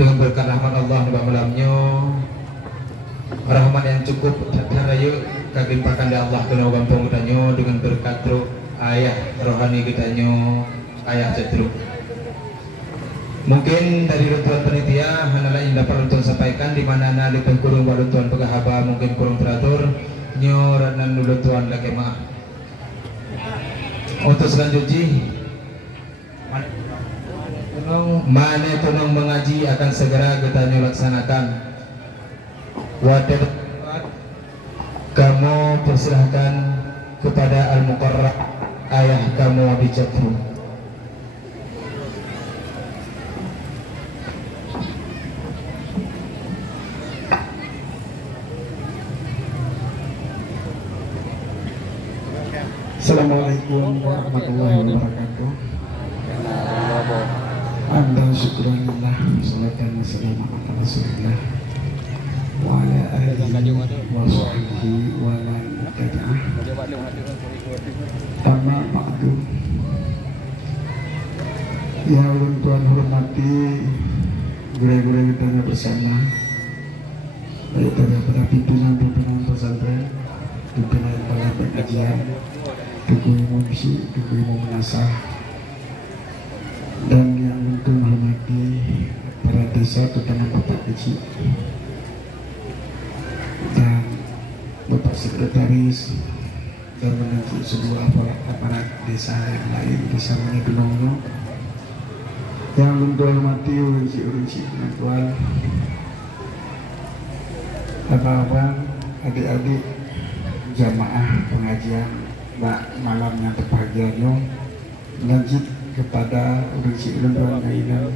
dengan berkat rahmat Allah di malamnya, rahmat yang cukup terhayu kalimpakan di Allah kena gampang kitanya dengan berkat roh ayah rohani kitanya ayah cedruk. Mungkin dari runtuhan panitia hal yang dapat runtuhan sampaikan di mana nali pengkurung runtuhan pegahaba mungkin kurang teratur nyoranan runtuhan lagi maaf. Untuk selanjutnya mana tunang mengaji akan segera kita laksanakan. Wadah kamu persilahkan kepada Al-Muqarrab ayah kamu Abi Jafru. Assalamualaikum warahmatullahi wabarakatuh. Anda syukurillah, salatan wassalamu ala rasulillah wa ala alihi wa sahbihi wa man tabi'ah. Amma ba'du. Ya ulun Tuhan hormati guru-guru kita bersama, baik daripada pimpinan pesantren, pimpinan kepala pengajian, Tugu Mumsi, Tugu Mumunasah, dan yang untuk menghormati para desa terutama Bapak Kecil dan Bapak Sekretaris dan menanti sebuah aparat desa yang lain, desa Menyedunongno, yang untuk menghormati urunci Tuhan, abang-abang, adik-adik jamaah pengajian malamnya terbahagianya, lanjut kepada urunci Tuhan Kainan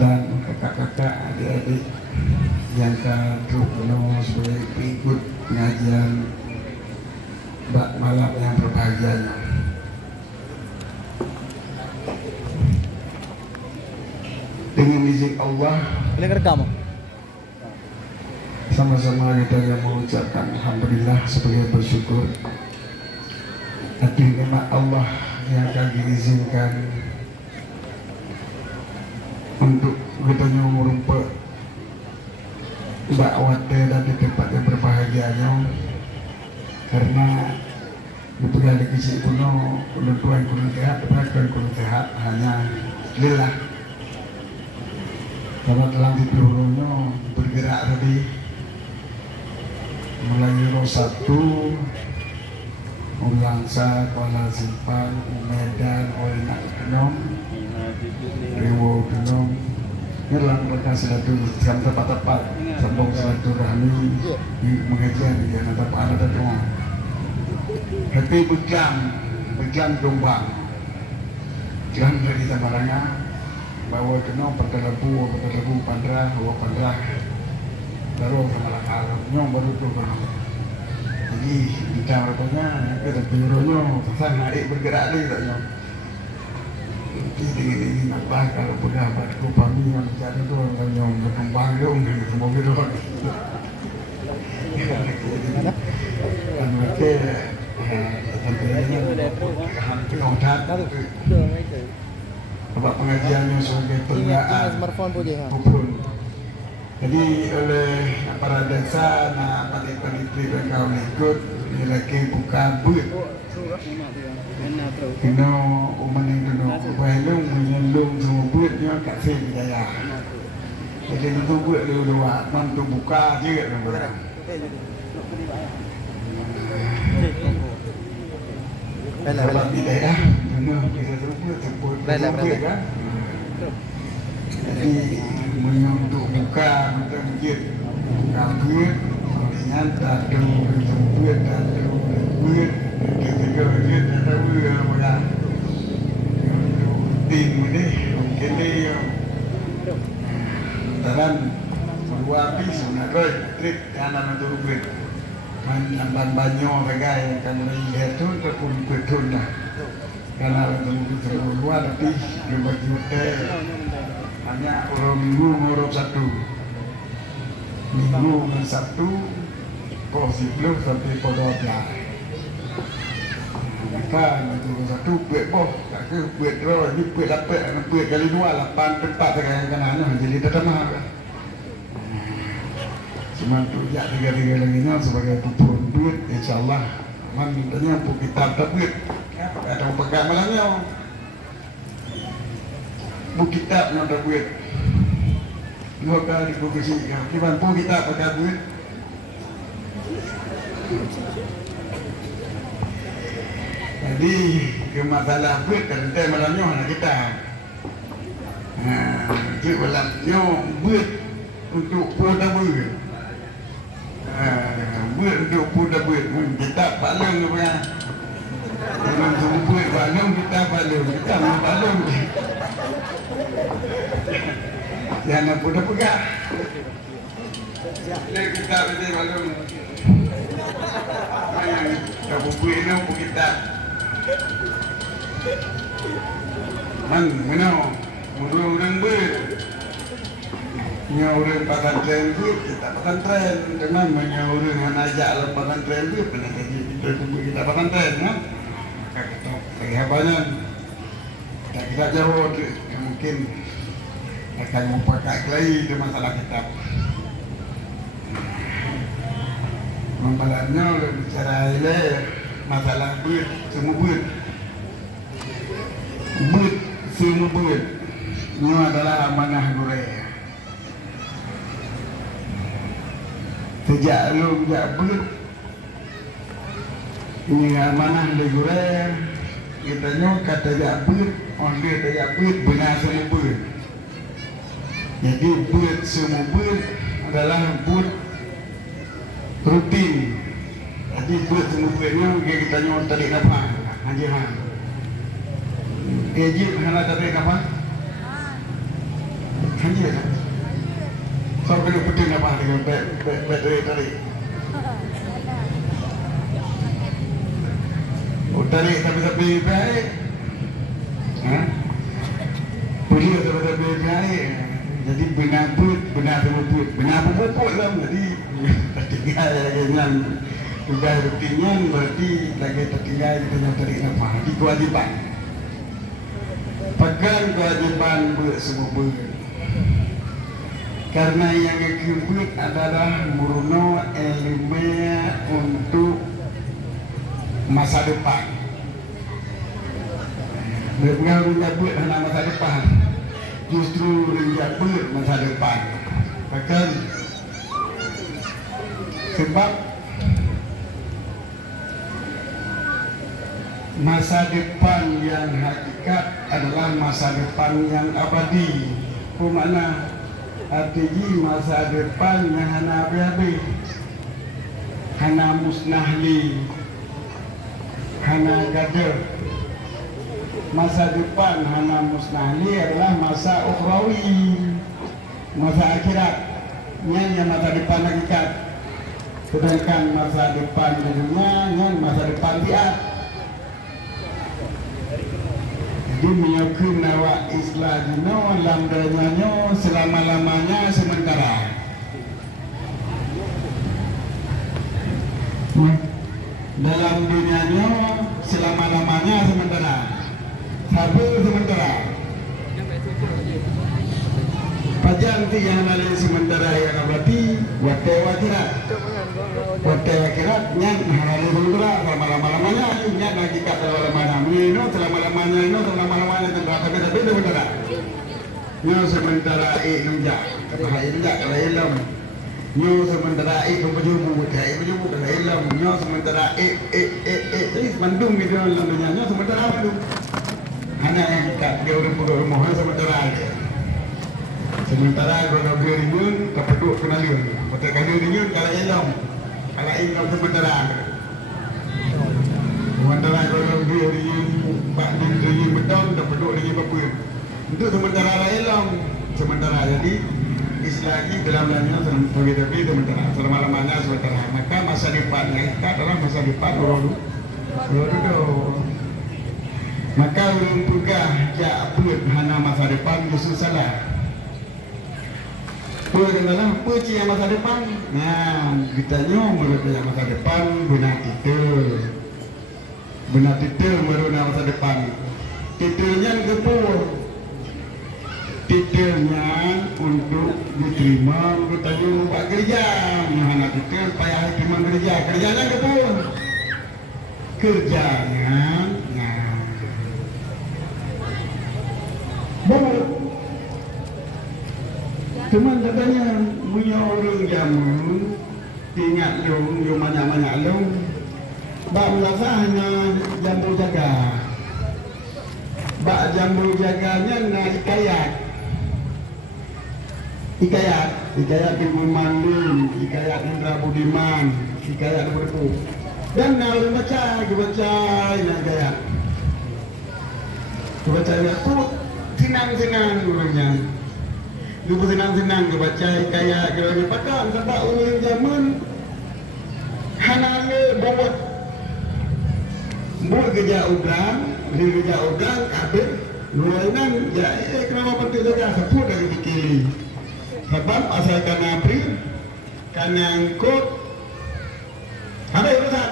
dan kakak-kakak adik-adik yang terhubung sebagai pengikut pengajian malam yang berbahagianya. Dengan izin Allah, sama-sama kita yang mengucapkan alhamdulillah sebagai bersyukur atas nikmat Allah yang kami izinkan untuk kita merumput dakwah dan di tempat yang berbahagianya, karena di pegawai kecil kuno Tuhan kuno sehat hanya lillah. Kalau dalam tidurnya bergerak tadi mulai Euro 1, Ulangsa, Kuala Simpang, Medan, Oinak Genong, Rewo Genong, nyelang mereka selatu jam tepat-tepat sambung silaturahmi mengajian di anak anak doang. Tapi begang dombang, jangan dari tabaranga bawa Genong pertelebu pandrah, baru sama lakal, nyong baru tu Genong. Jadi kita rupanya kita penjurunya pasang hari bergerak lagi tak nyong. Ini apa kalau pejabat kupami yang jadi tu orang nyong berkembang dong dengan semua gitu. Dan mereka tampilnya hampir ontat. Bapak pengajiannya sebagai penggaan kupun. Jadi oleh para desa, paniti dan kawan ikut, ini lagi buka but. Kena umat yang kena berhelung, menyelung semua butnya kat sini jaya. Jadi itu but luar, mantu buka juga orang. Sebab di daerah, kena kita terbut kan. Jadi untuk buka masjid, buka buat, dengan tadu buat, kita buat, ada buat, untuk tim ini, mungkin ni, dalam dua pis, nak trip kanan untuk buat, mandan banyak bagai kamu lihat tu, terpun betul dah, karena untuk luar lebih juta. Hanya orang minggu ngorok satu, minggu dan Sabtu posisi sampai pada 12. Kan itu satu buat boh, tak ke buat terus ni buat dapat, buat kali 2 8 tempat sekarang kanannya jadi terkenal. Cuma tu ya tiga lagi nya sebagai tujuan duit, insyaallah. Man tanya pun kita duit, ada pegang malamnya. Buku kitab yang ada duit. 2 kali buku sih, kiban pun kita pakai duit. Jadi ke masalah duit kan kita malamnya anak kita. Duit malamnya duit untuk poda duit. Duit untuk poda duit. Kita balong apa? Dengan semua duit balong kita balong. Kita mau balong. Jangan poda pegang. Jadi kita boleh balong. Kita buku ini buku kita. Man, mana? Orang ber, orang pesantren ber, kita pesantren. Kenapa orang yang ajak pesantren ber, pernah jadi kita pesantren, kan? Kita banyak, kita jauh, mungkin akan mempakai lagi di masalah kita. Membalapnya bicara ini masalah ber, semua ber. Buat semua buat ini adalah amanah Nuraya. Sejak lu sejak buat ini amanah Nuraya. Kita nyo kata sejak buat, orang dia sejak buat benar semua buat. Jadi buat semua buat adalah buat rutin. Jadi buat semua buatnya kita nyo tarik nafas, hajihan. Ejib hana tarik apa? Hanya tak. So kena peting apa dengan tarik. Oh tarik tapi baik. Boleh tapi baik. Jadi benar pupuk lah. Jadi tertinggal dengan tugas rutinnya berarti lagi tertinggal kita tarik apa? Di kewajiban. Pegang kewajiban buat semua buat. Karena yang dikebut adalah murno ilmiah untuk masa depan. Bukan menjabut hanya masa depan, justru menjabut masa depan. Pegang sebab masa depan yang hakikat adalah masa depan yang abadi. Apa makna? Artinya masa depan yang hana habis-habis, hana musnahli, hana gadah. Masa depan hana musnahli adalah masa ukhrawi, masa akhirat. Yang masa depan hakikat. Sedangkan masa depan dunia yang masa depan dia. Jadi menyokong nawa Islamino lamdanya selama-lamanya sementara. Dalam dunianya selama-lamanya sementara. Sabar sementara. Pajang ti yang lain sementara yang abadi waktu akhirat yang hari sementara selama-lamanya yang lagi kata selama-lamanya selama-lamanya tapi sementara nyo sementara nunjak kata nunjak kata ilmu nyo sementara berjubu kata ilmu nyo sementara jadi mandung gitu dalam dunia nyo sementara mandung hanya yang kita dia orang mohon sementara aja. Sementara kalau beriun kepeduk kenalian, betul kalau beriun kalau ilmu sementara. Sementara kalau beriun bak beriun beton kepeduk dengan bapun. Itu sementara ilmu sementara. Jadi Islami dalam dunia sebagai sementara selama-lamanya sementara. Maka masa depannya kita adalah masa depan dulu. Maka ulun pegah jak buat hana masa depan justru salah. Adalah puji yang masa depan. Nah, kita nyom berarti yang masa depan benar itu. benar titel meruna masa depan. Titelnya kepur, titelnya untuk diterima untuk tajuk buat kerja. Mana titel payah terima kerja, kerjanya kepur, kerjanya buat. Cuman katanya punya orang jamun ingat dong, yo banyak-banyak dong. Bak merasa hanya jambu jaga. Bak jambu jaganya nak Ikayat Ibu Mandin, Ikayat Indra Budiman, Ikayat Berku. Dan nak baca yang Ikayat. Baca ya tuh senang-senang orangnya. Lupa senang-senang kebaca Ikayat kerana pakai sebab orang zaman hanale buat kerja udang kabel luaran ya kenapa penting saja sebut dari fikir sebab asal karena April karena ikut ada urusan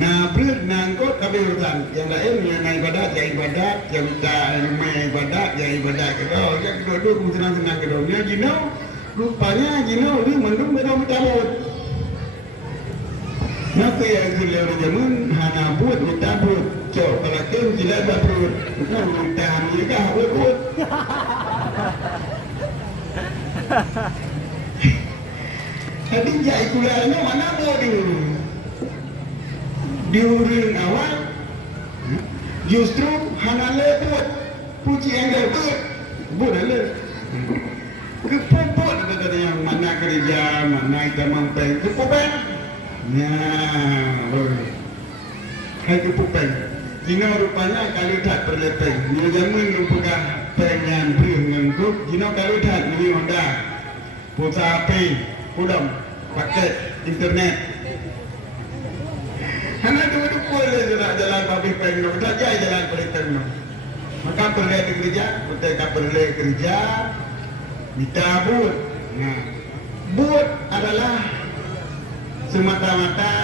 April nangkut kabel urusan yang lain yang ibadat yang minta rumah ibadat kedua yang kedua senang-senang kedua dia rupanya dia mendung berabut. Nanti yang kita zaman hana buat minta buat, cok kalau kau tidak berbuat, kau minta mereka buat. Jadi jai kulanya mana buat di urang awal, justru hana buat, puji yang buat le. Kepuput kata yang mana kerja, mana kita mampu kepuput. Hai kepuput. Jina rupanya kalau tak berlepeng. Dia zaman lupakan pengen ngengkup. Jina kalau tak ni Honda, pulsa HP, kudam, paket internet. Hanya tu boleh jalan public pengen, tak jai jalan public pengen. Maka perlu kerja, kita perlu kerja. Minta buat. Buat adalah semata-mata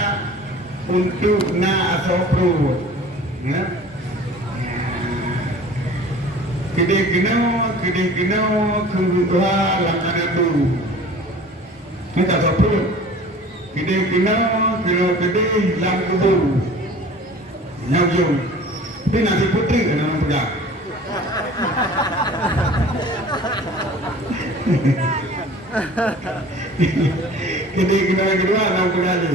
untuk asal ya. Kedai kena kedua laksana dulu. Kita asal kedai kena lampu dulu. Nyawjung. Tapi nasi putri kena orang pegang. Kedai kedua 60 kali.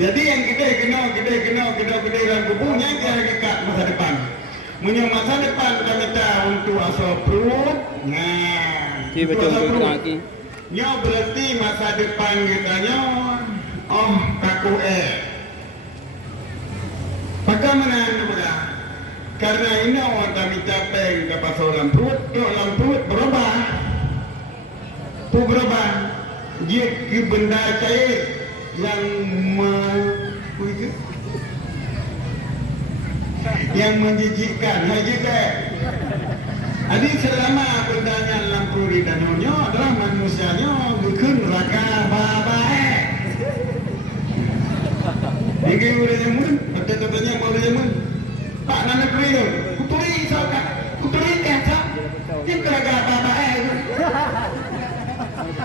Jadi yang kedai dalam kubunya dia dekat masa depan. Punya masa depan kita minta untuk asal perut. Lagi. Nya berarti masa depan kitanya kaku bagaimana anda karena ini orang kami capek ke pasal lampu berubah dia ke benda cair yang menjijikkan jadi selama bendanya lampu di danaunya adalah manusianya bukan raka babae ini udah nyamun katanya mau nyamun Pak Nana Kriyo, kuturi kacau, tim keraga babae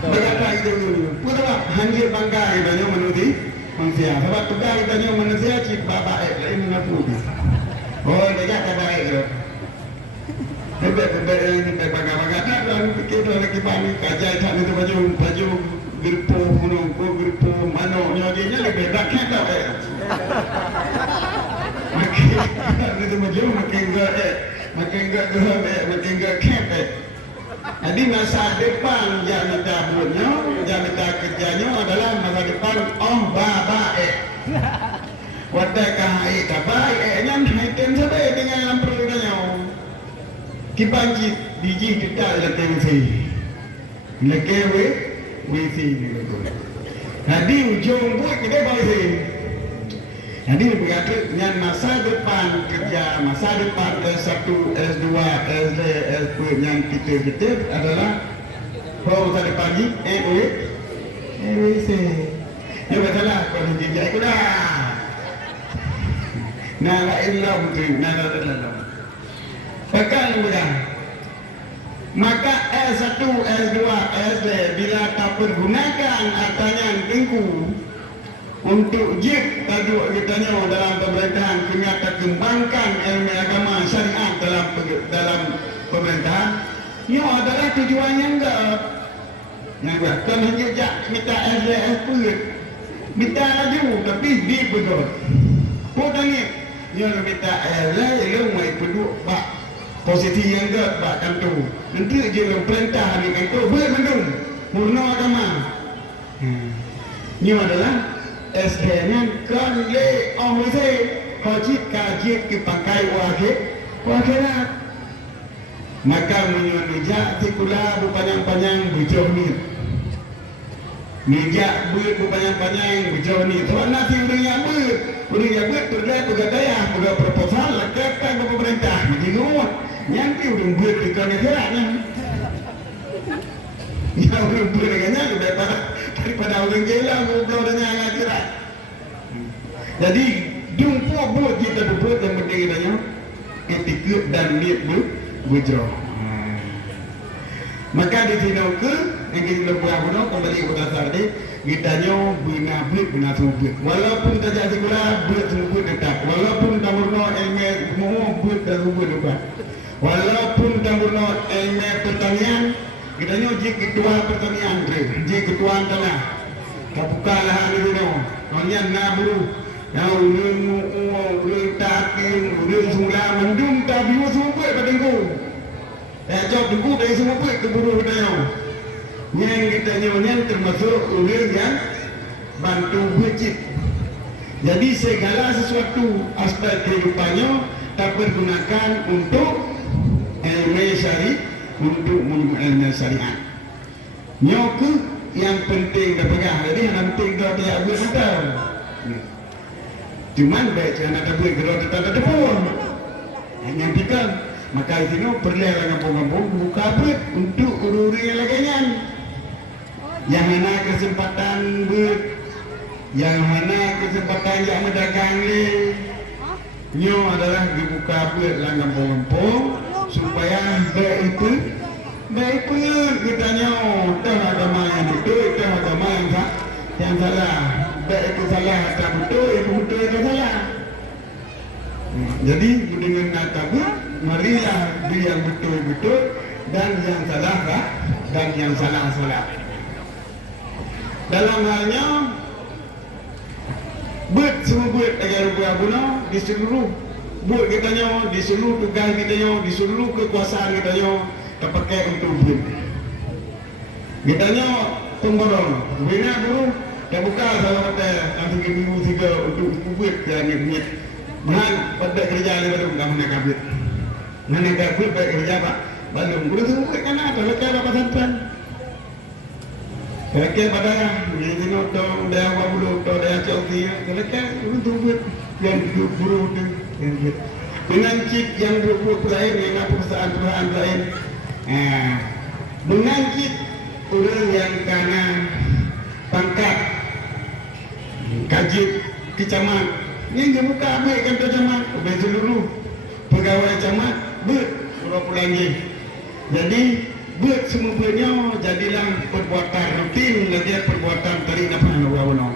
berkata itu dulu, putar hanjir bangga itanya manusia manusia, sebab tukar itanya manusia cip babae lain ngaku oh dia babae itu bebek ini bangga dan pikir lagi panik aja itu baju gerpo menunggu gerpo mano nyonya lebih rakyat tak itu macam makin enggak kepek. Jadi masa depan yang minta buatnya, yang minta kerjanya adalah masa depan babae. Wadah kahai kabai, yang haitem sampai dengan yang perlunya. Kibanji biji kita lekewe, lekewe, wisi. Jadi ujung buat kita balik. Jadi berkata yang masa depan kerja, masa depan S1, S2, SD, S2 yang kita adalah masa depan WC. Dia masalah kalau jejak aku dah. Nala illam tu, nala illam. Pakai mudah. Maka S1, S2, SD bila tak pergunakan artanya tinggu untuk jib tajuk kitanya dalam pemerintahan kena kembangkan ilmu agama syariat dalam pemerintahan. Ia adalah tujuannya enggak. Yang kan hanya jak minta SDS pun, minta laju tapi di bedot. Bukan ni, ia minta SDS lu mai peduk pak posisi yang enggak pak kantu. Nanti je lu perintah ni kantu bermendung murna agama. Ini adalah SD-nya kan le orang saya hajit kajian ke pakai wakil. Maka menyuruh tikula berpanjang-panjang bujau ni. Mijak ber berpanjang-panjang bujau ni. Tuan nanti urang yang ber terlihat bergadaya, berproposal letakkan ke pemerintah. Jadi rumah yang tu urang ber dekat negara ni. Ya urang ber dengannya daripada orang gila ngobrol dengan akhirat. Jadi jumpa buat kita berbuat yang penting katanya etika dan niat bujro. Maka di sini ke yang kita buat buat kembali ke dasar ni kita nyo bina semua. Walaupun tak jadi gula buat semua tetap. Walaupun tamurno ilmu semua buat dan semua tetap. Walaupun tamurno ilmu pertanian kita nyo je ketua pertanian je ketua tanah. Kabuka lahan ni no. Nonyan naburu. Yang urang takin, urang sula mendung tak biwa semua buat pada engkau. Jawab tunggu dari semua buat keburu kita. Yang kita nyonya termasuk urang yang bantu wajib. Jadi segala sesuatu aspek kehidupannya tak pergunakan untuk ilmu syari, untuk ilmu syariat. Nyoku yang penting dah pegang. Jadi yang penting dah dia buat kita. Cuman baik jangan ada buat gerak tetap ada pun. Yang tiga, maka itu perlu kampung-kampung buka buat untuk urus yang lainnya. Yang mana kesempatan buat, yang mana kesempatan yang mendagang ni, nyo adalah dibuka buat dalam kampung-kampung supaya baik itu kita nyo tahu agama yang betul, tahu agama yang salah. Baik itu salah atau betul, itu betul itu salah. Jadi dengan nakabut, marilah dia yang betul-betul dan yang salah dan yang salah. Dalam halnya buat semua buat agar guna di seluruh buat kita nyo, di seluruh tugas kita nyo, di seluruh kekuasaan kita nyo terpakai untuk buat. Kita nyo pemborong, bina guru. Dah buka kalau kata langsung ke minggu 3 untuk buat yang ni. Mana pada kerja belum dah mana kabut. Mana kabut baik kerja pak. Belum guru semua buat kan ada lekat apa santan. Lekat pada ini notong dah apa bulu to dah cokli lekat untuk buat yang guru tu yang buat. Dengan cip yang buat lain dengan perusahaan lain. Dengan cip orang yang kanan pangkat kaji kecamat yang dia buka ambil kantor camat ambil seluruh pegawai camat pulang je. Jadi buat semua punya jadilah perbuatan rutin lagi perbuatan tarik nafas Allah.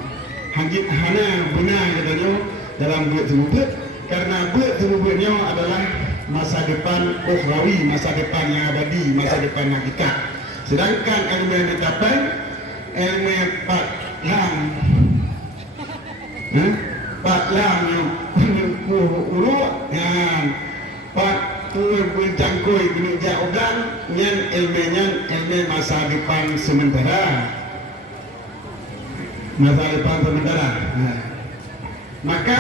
Hana benar katanya dalam buat semua karena buat semua punya adalah masa depan ukhrawi, masa depan yang abadi, masa depan hakikat. Sedangkan ilmu yang dicapai ilmu yang Pak Lam yang urut yang Pak Tuan Cangkui Gunung Jaogan yang ilmu masa depan sementara. Maka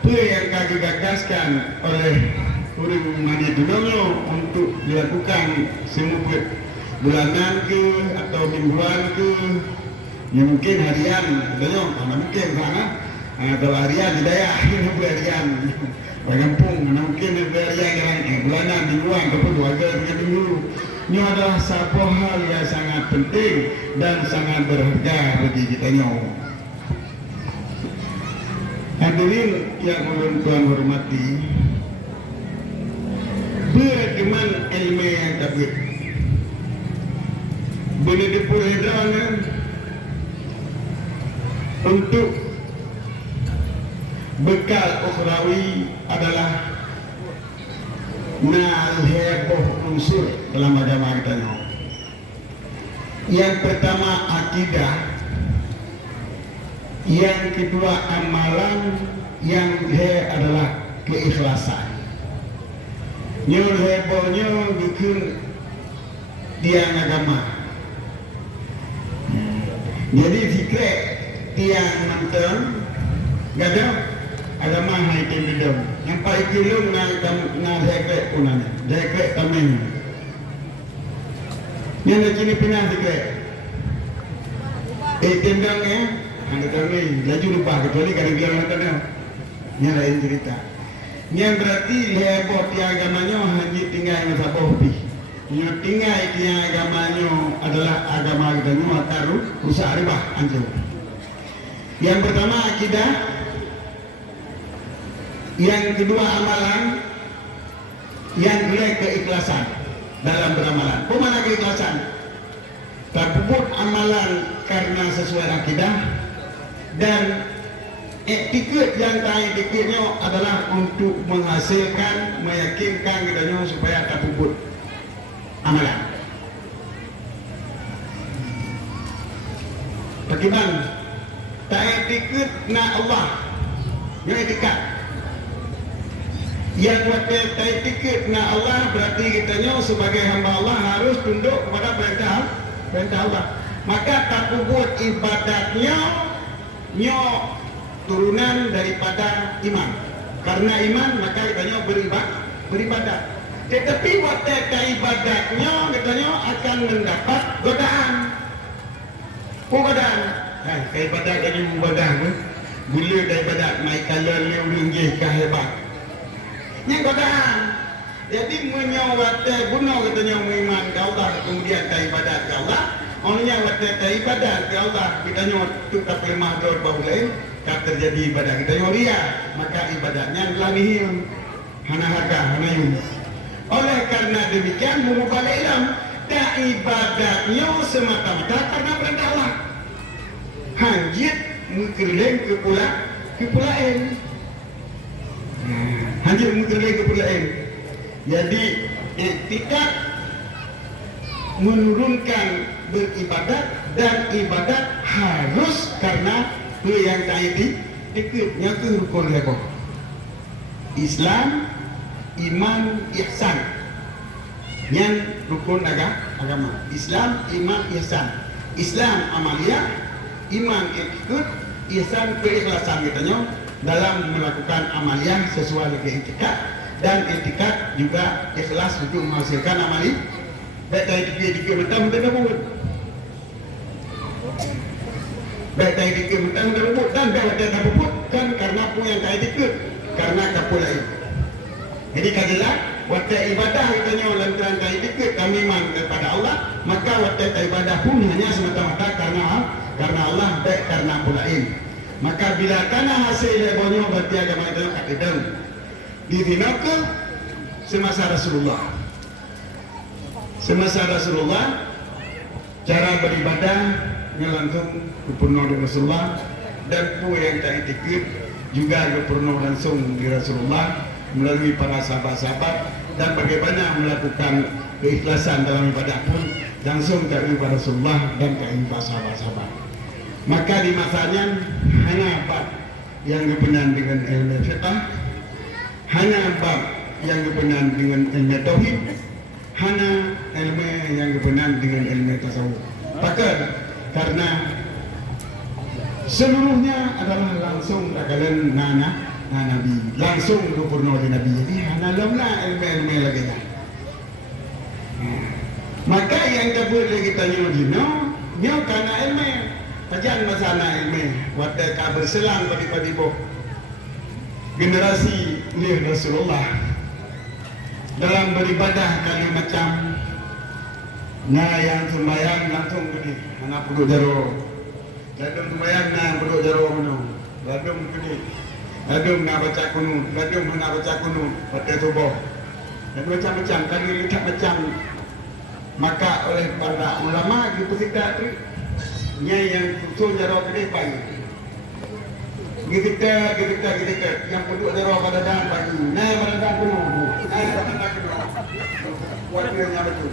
apa yang kami gagaskan oleh Urang Madi Dunongo untuk dilakukan semua bulanan ke atau mingguan ke, ya mungkin harian, karena mungkin sana kalau harian di daerah ini bukan harian, kampung, karena mungkin di harian bulanan mingguan ataupun warga dengan dulu Ini adalah satu hal yang sangat penting dan sangat berharga bagi kita nyawa. Hadirin yang Tuhan hormati, berdeman ilmu yang tabir boleh diperhidupkan untuk bekal ukhrawi adalah heboh unsur dalam agama kita. Yang pertama akidah, yang kedua amalan, yang adalah keikhlasan. Nyol hebohnya bikin tiang agama. Jadi fikir tiang nonton gak ada agama hai temidom. Yang paling kilung na hekre punanya, hekre tamen. Yang nak cini pinah fikir. Tendang ya, anda tahu ni laju lupa kecuali kadang bilang nonton. Yang lain cerita. Yang berarti heboh tiang agamanya hanya tinggal yang sabah pi. Yang tinggal tiang agamanya adalah agama kita semua taruh rusak riba anjur. Yang pertama akidah, yang kedua amalan, yang kedua keikhlasan dalam beramalan. Kemana keikhlasan? Terbubut amalan karena sesuai akidah, dan etiket yang tak etiketnya adalah untuk menghasilkan, meyakinkan kita supaya terbubut amalan. Bagaimana? Tak etiket na Allah, yang etikat. Yang wakil tak etiket na Allah berarti kitanya sebagai hamba Allah harus tunduk kepada perintah Allah. Maka takubut ibadatnya turunan daripada iman. Karena iman maka kitanya beribadat. Tetapi waktu ibadatnya kitanya akan mendapat godaan. Godaan. Ibadat jadi mubadah. Bila daripada mai kalau ringgih kah hebat. Yang godaan. Jadi menyawat guna katanya iman ke Allah kemudian ibadat ke Allah. Orangnya waktu ibadat ke Allah kita nyutuk tak lemah dor bau lain. Tak terjadi ibadah kita ria, maka ibadahnya adalah nihil, hana harga, hana yun. Oleh karena demikian mengubah ilmu dan ibadatnya semata-mata karena perintah Allah. Hanjit mengkerling kepulauan. Hanjit mengkerling kepulauan. Jadi tidak menurunkan beribadat dan ibadat harus karena yang tadi ikutnya ke rukun lego. Islam, iman, ihsan. Yang rukun agama. Islam, iman, ihsan. Islam amaliyah, iman ikut, ihsan keikhlasan katanya dalam melakukan amaliyah sesuai dengan etikat, dan etikat juga ikhlas untuk menghasilkan amali. Baik tadi tiga betul baik tadi dikit dan berebut dan berebut kan karena pun yang tadi dikit karena kapulai. Jadi katalah waktu ibadah katanya lantaran tadi dikit kami iman kepada Allah, maka waktu ibadah pun hanya semata-mata karena Allah baik karena pulain. Maka bila karena hasil lebonyo berarti agama itu katakan dibinakan semasa Rasulullah. Semasa Rasulullah cara beribadah langsung penuh di Rasulullah, dan pun yang tak etikut juga penuh langsung di Rasulullah melalui para sahabat-sahabat, dan bagaimana melakukan keikhlasan dalam ibadah pun langsung dari Rasulullah dan dari sahabat-sahabat. Maka di masanya hanya bab yang berkenaan dengan ilmu fiqh, hanya bab yang berkenaan dengan ilmu tauhid, hanya ilmu yang berkenaan dengan ilmu tasawuf. Maka karena seluruhnya adalah langsung dakalan Nabi, langsung gubernur Nabi. Jadi hana lamna ilmu lagi dah. Maka yang kabur lagi tanya nyo karena ilmu, kajian masalah ilmu. Waktu kabur selang pada generasi Rasulullah dalam beribadah kali macam Nah yang sembahyang langsung gini, anak puduk jaro. Ladum sembahyang nah puduk jaro menu. Ladum gini, ladum nak baca kunut, ladum nak baca kunut pada subuh. Dan macam-macam kali lihat macam maka oleh para ulama gitu kita tu, yang usul jaro gede pagi. Kita yang puduk jaro pada dan pagi. Nah pada dan kunut, nah pada dan kunut. Wakilnya betul.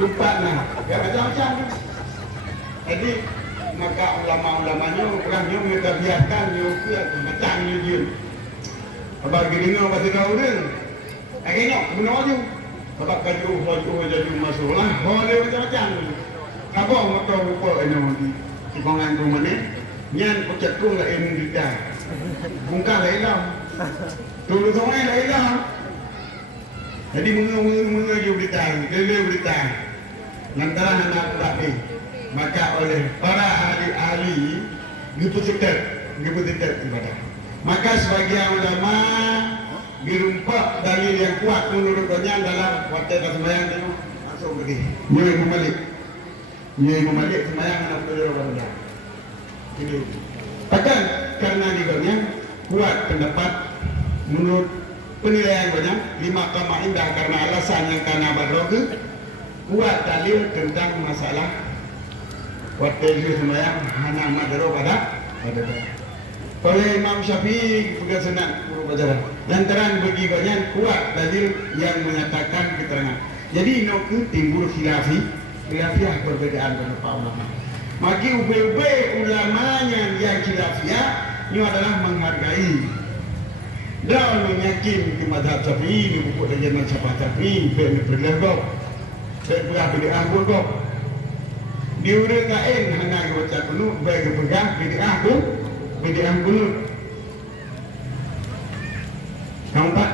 Lupa nah, ya macam-macam. Jadi maka ulama-ulamanya orangnya mereka biarkan dia macam dia. Abang gini pasti tahu dia. Akhirnya guna aja. Sebab kaju jadi masalah. Boleh macam-macam. Apa motor rupa ini di pangan rumah ni? Nyan pecah tu lah ini kita. Bungkal lah hilang. Tulu sungai lah hilang. Jadi mengeju berita, dia berita. Lantaran anak terapi, maka oleh para ahli-ahli diputuskan ibadah. Maka sebagian ulama dirumpak dalil yang kuat menurutnya dalam waktu sembahyang itu langsung pergi. Nyai membalik sembahyang anak berdua. Ini. Bahkan karena diganya kuat pendapat menurut penilaian banyak di Mahkamah Indah karena alasan yang karena badroge kuat dalil tentang masalah waktu itu sembahyang hana madro pada oleh Imam Syafi'i juga senang guru pelajaran lantaran bagi banyak kuat dalil yang menyatakan keterangan. Jadi itu timbul khilafiyah perbedaan beberapa ulama. Maka ulamanya yang khilafiyah ini adalah menghargai dan menyakin ke mazhab Syafi'i di buku dajanan Syafi'i berlaku belah kok diurut lain hanya baca kunut bagi pegang bid'ah kunut. Nampak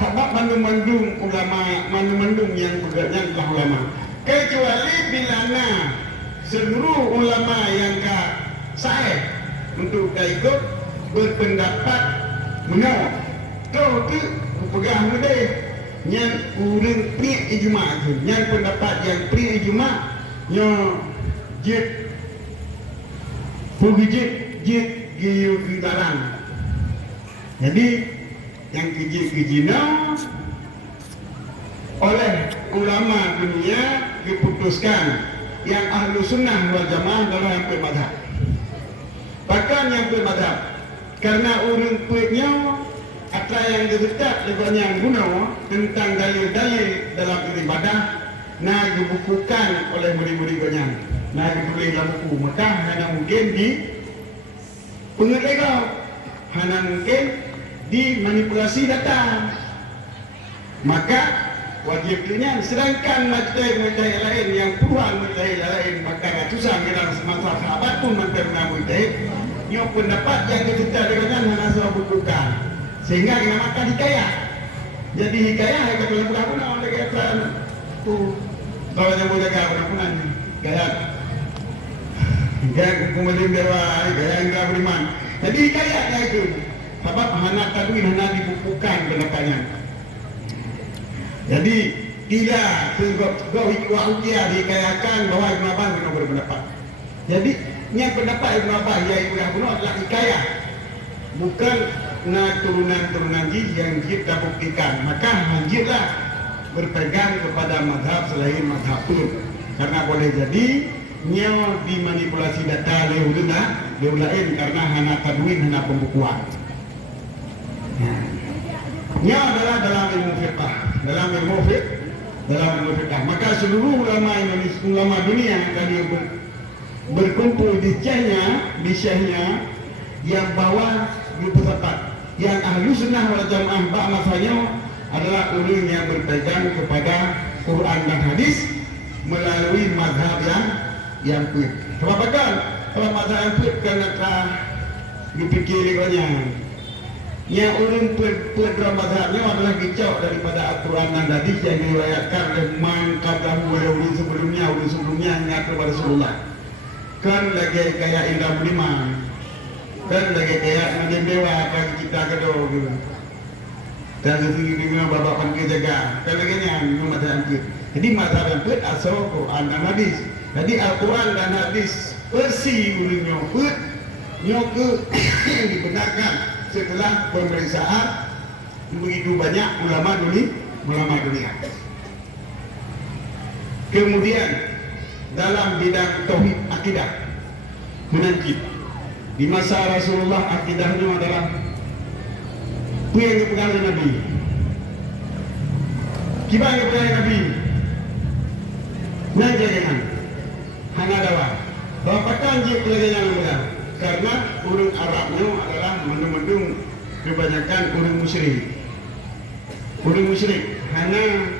sebab mandum ulama yang pegangan adalah ulama kecuali bila seluruh ulama yang sahih untuk ikut berpendapat menolak. Kau tu pegang muda yang urang pri ijma' tu, yang pendapat yang pri ijma' yang jid giyu kidaran. Jadi yang kejina oleh ulama dunia diputuskan yang ahlu sunnah wal jamaah adalah yang bermadhab. Bahkan yang bermadhab karena urang punya apa yang ditetap lepas yang guna tentang dalil-dalil dalam ibadah nah dibukukan oleh murid-murid banyak nah ditulis dalam buku maka hanya mungkin di pengelegau hanya mungkin dimanipulasi data maka wajib dunia sedangkan mujtahid lain yang puluhan mujtahid lain maka ratusan dalam semasa sahabat pun menterima mujtahid yang pendapat yang ditetap dengan hanya sebuah bukukan sehingga dinamakan hikayah. Jadi hikayah yang kebetulan pernah oleh kata tu kalau yang boleh pernah hikayah kemudian dewa hikayah yang tak beriman. Jadi hikayahnya itu sebab anak tadi hanya dibukukan pendapatnya. Jadi tidak sebab hikayah dihikayahkan bahwa Ibn Abbas benar berpendapat. Jadi yang pendapat Ibn Abbas yaitu adalah hikayah bukan turunan-turunan yang kita buktikan. Maka wajiblah berpegang kepada mazhab selain mazhab itu karena boleh jadi nyawa dimanipulasi data lain karena hanya tadwin hanya pembukuan. Nyawa adalah dalam ilmu fiqh maka seluruh ulama Indonesia ulama dunia tadi berkumpul di syekhnya yang bawa di pusat yang ahlu sunnah wal jamaah masanya adalah ulun yang berpegang kepada Quran dan hadis melalui mazhab yang kuat. Sebab kalau mazhab yang kuat karena telah dipikir banyak. Yang ulun dalam mazhabnya adalah kicau daripada Al-Quran dan hadis yang diriwayatkan oleh man qablahu wa ulun sebelumnya ingat kepada Rasulullah. Kan lagi kayak Indra Budiman. Dan lagi kayak Nabi Dewa bagi kita kedua gitu. Dan sesungguhnya bapak ke jaga. Kalau gini mata angkut. Jadi mata angkut asal Quran dan hadis. Jadi Al-Quran dan hadis versi ulunnya put nyoke yang dibenarkan setelah pemeriksaan begitu banyak ulama dunia. Kemudian dalam bidang tauhid akidah menangkip di masa Rasulullah akidahnya adalah itu yang dipegang oleh Nabi. Kibar yang dipegang oleh Nabi. Nah jangan hanya dawa. Bapakkan je pelajaran muda. Karena urung Arabnya adalah mendung-mendung kebanyakan urung musyrik. Urung musyrik hanya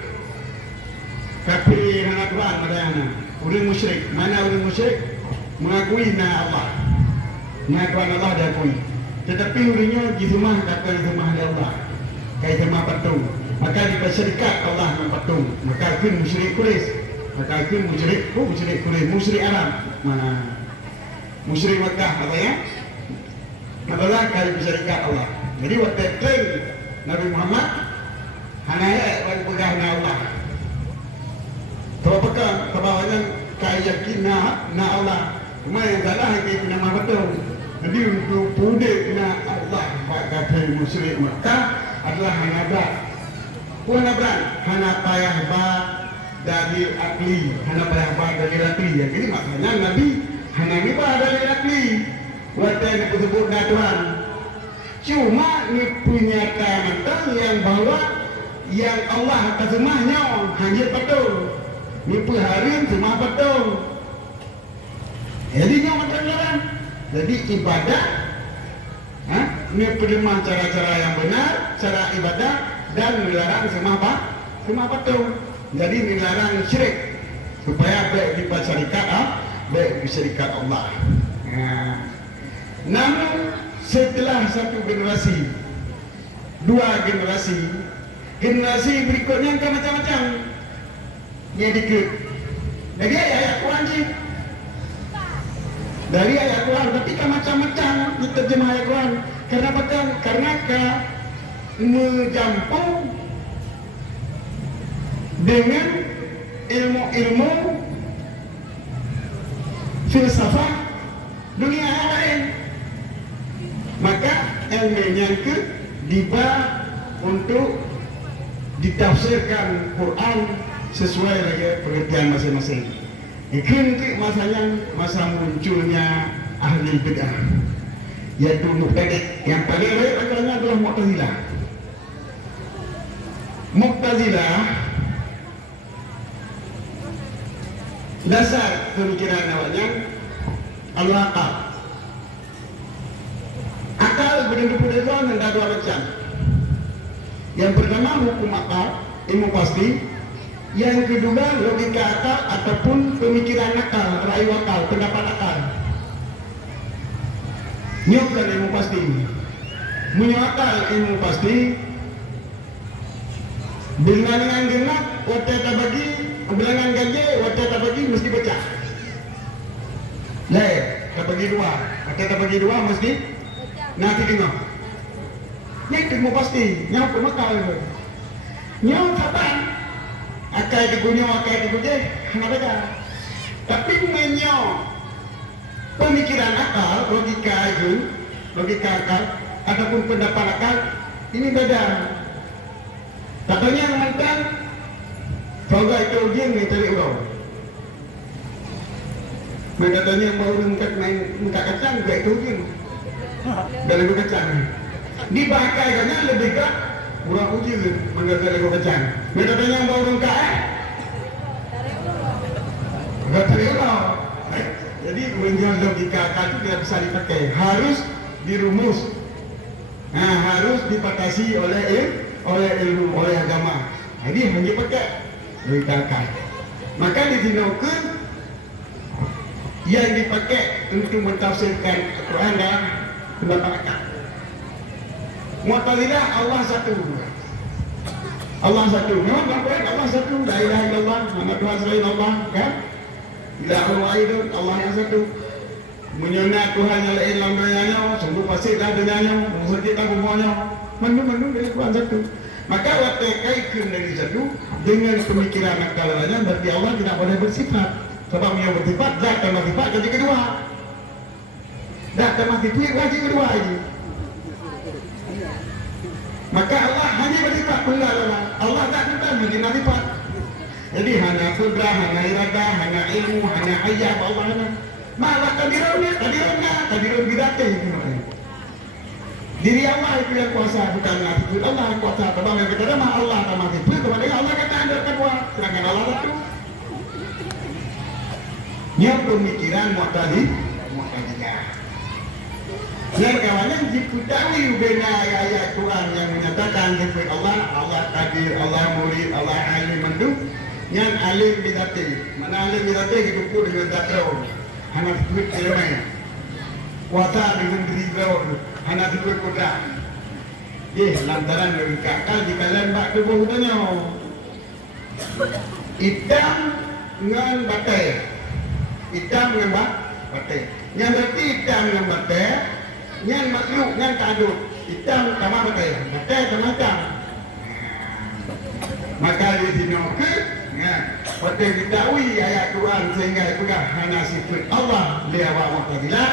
kafir hanya Tuhan madana. Urung musyrik mana urung musyrik mengakui na Allah. Na Tuhan Allah diakui. Tetapi urungnya di rumah kata di rumah Allah. Kait rumah patung. Maka dipersyirikat Allah dengan patung. Maka pun musyrik Quraisy. Maka pun musyrik Quraisy, musyrik Arab. Mana? Musyrik Makkah katanya adalah kali bersyarikat Allah. Jadi waktu klaim Nabi Muhammad hanya orang pegang Allah. Kalau pegang kebawahnya kaya yakin na Allah. Cuma yang salah itu nama betul. Jadi untuk pudek na Allah kata musyrik Makkah adalah hanya berat. Bukan berat, hanya payah ba dari akli, hanya payah ba dari akli. Jadi maknanya Nabi hanya ni bah dari akli. Waktu yang disebut Tuhan. Cuma ni punya keamanan yang bahwa yang Allah kesemahnya hanya betul. Ni harim semua betul. Jadi nyawa terlarang. Jadi ibadah, ni penerima cara-cara yang benar, cara ibadah dan melarang semua betul. Jadi melarang syirik supaya baik disyarikat baik disyarikat Allah. Namun setelah satu generasi, dua generasi berikutnya kan macam-macam. Dia dikit. Jadi ayat Quran sih. Dari ayat Quran, tapi kan macam-macam terjemah ayat Quran. Karena apa? Karena mencampur dengan ilmu-ilmu filsafat dunia yang lain. Maka ilmunya ke diba untuk ditafsirkan Quran sesuai lagi pengertian masing-masing. Ini masanya masa munculnya ahli bid'ah, yaitu mubtadi'. Yang paling baik akalnya adalah Mu'tazilah. Mu'tazilah dasar pemikiran awalnya Allah akal. Akal berdasarkan dan ada dua macam. Yang pertama hukum akal, ilmu pasti. Yang kedua logika akal ataupun pemikiran akal, rayu akal, pendapat akal. Nyok dan ilmu pasti. Menyakal ilmu pasti. Bilangan genap, waktu tak bagi, bilangan ganjil, waktu tak bagi mesti pecah. Lain, tak bagi dua, waktu tak bagi dua mesti nanti tengok. Nyok ilmu pasti, nyok pemakal. Nyok apa? Akai digunya, hanya beda. Tapi menyok pemikiran akal, logika akal, ataupun pendapat akal, ini beda. Katanya yang mantan, kalau itu ujian ni cari ulang. Mereka katanya mau muka kacang, gak itu ujian. Dah lagu kacang. Dipakai katanya lebih ke kurang ujian, menggata lagu kacang. Mereka katanya mau muka gak cari ulang. Jadi menjual logika akal itu tidak bisa dipakai. Harus dirumus. Nah, harus dipatasi oleh ilmu, oleh agama. Jadi hanya pakai logika akal. Maka ditinokan yang dipakai untuk mentafsirkan Al-Quran dan pendapat akal. Mu'tazilah Allah satu. Allah satu. Memang Al-Quran Allah satu. La ilaha illallah, Muhammad Tuhan selain Allah, kan? Ilahul wahidun, Allah yang satu. Menyunat Tuhan yang lain dalam dunianya, sungguh pasti dah dunianya, maksud kita semuanya. Mendung dari Tuhan satu. Maka watekaikeun dari satu dengan pemikiran akalnya berarti Allah tidak boleh bersifat. Sebab yang bersifat zat dan sifat jadi kedua. Zat dan sifat wajib kedua ini. Maka Allah hanya bersifat tunggal. Allah tak tentang mungkin sifat. Jadi hanya kudra, hanya irada, hanya ilmu, hanya ayat Allah hanya. Malah kadirun bidate itu makanya. Diri Allah itu yang kuasa, bukan atribut Allah yang kuasa. Sebab yang kita mah Allah sama atribut kepada Allah kata ada kedua, sedangkan Allah itu. Yang pemikiran Mu'tazilah. Yang kawannya diketahui bina ayat Quran yang menyatakan sifat Allah, Allah Qadir, Allah Murid, Allah Alim itu. Yang alim bidate, mana alim bidate dikukur dengan datrau, hanya sifat elemen. Kuasa dengan diri kau, hanya sifat kuda. Lantaran dari kakak di kalian bak tubuh tanya. Hitam dengan batai. Hitam dengan batai. Yang berarti hitam dengan batai, yang makhluk yang kadut. Hitam sama batai, batai sama hitam. Maka di sini pada diketahui ayat Quran sehingga juga hanya sifat Allah dia wa Mu'tazilah.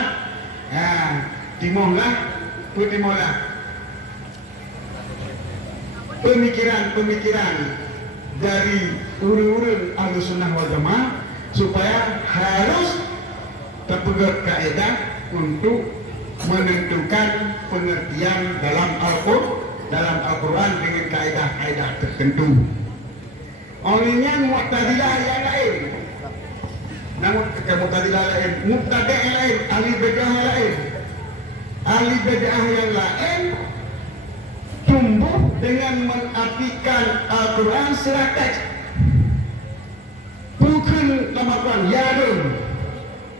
Timurlah pemikiran dari urun-urun Ahlussunnah wal Jamaah supaya harus terpegang kaidah untuk menentukan pengertian dalam Al-Quran dengan kaidah-kaidah tertentu. Olehnya Mu'tazilah yang lain, namun Mu'tazilah lain, Mu'tadi' yang lain, ahli bid'ah yang lain, ahli bid'ah yang lain tumbuh dengan mengartikan Al-Quran secara teks. Bukan nama Quran yadun,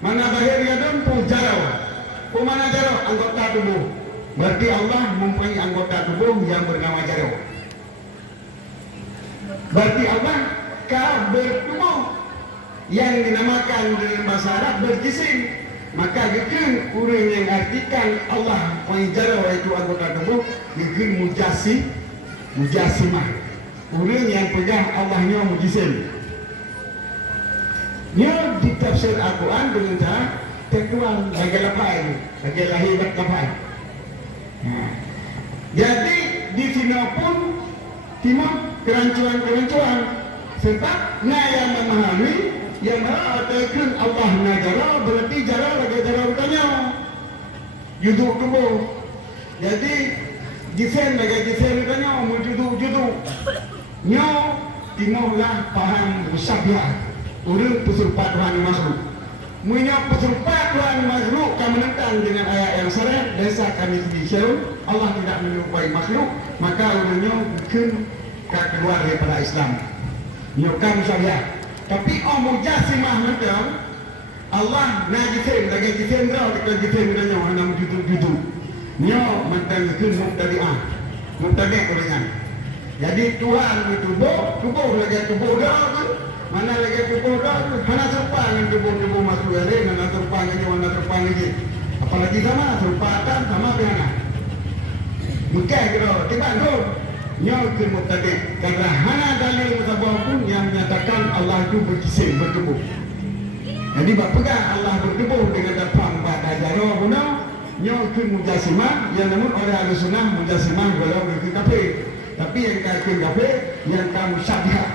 mana bahir yadun pun jarau, pun mana jarau anggota tubuh. Berarti Allah mempunyai anggota tubuh yang bernama jarau. Berarti Allah kau bertubuh yang dinamakan dalam bahasa Arab berjisim. Maka jika orang yang artikan Allah menjara itu anggota tubuh, jika mujasimah. Orang yang pegang Allahnya mujisim. Dia ditafsir Al-Quran dengan cara terkuang bagi lapai, bagi lahir lapai. Jadi di sini pun timur kerancuan sebab yang memahami yang mengatakan Allah najara berarti jara lagi jara bertanya juduk tubuh. Jadi jisim lagi jisim bertanya mau juduk nyo timurlah paham musyabbah urang peserupa Tuhan makhluk. Munya peserupa Tuhan makhluk kamu menentang dengan ayat yang sering desa kami disiul Allah tidak menyerupai makhluk, maka urangnya mungkin keluar daripada Islam. Nyokam saya. Tapi mujasimah betul. Allah najisim lagi jisim dah dekat jisim dia hanya juduk. Nyo mentangkan Mu'tadi'ah. Mu'tadi' dengan. Jadi Tuhan itu tubuh lagi tubuh dah tu. Mana lagi tubuh dah tu. Hanya serupa dengan tubuh makhluk lain, mana serupa lagi. Apalagi sama serupa sama dengan. Bukan kira kita tu. Nyokir Mu'tadi' karena hanya dalil mutabah pun yang menyatakan Allah itu berjisim, bertubuh. Jadi berpegang Allah bertubuh dengan datang pada jaro guna nyokir mujasimah yang namun oleh Ahlussunnah mujasimah walau berarti kafir. Tapi yang kafir yang kamu syabihah,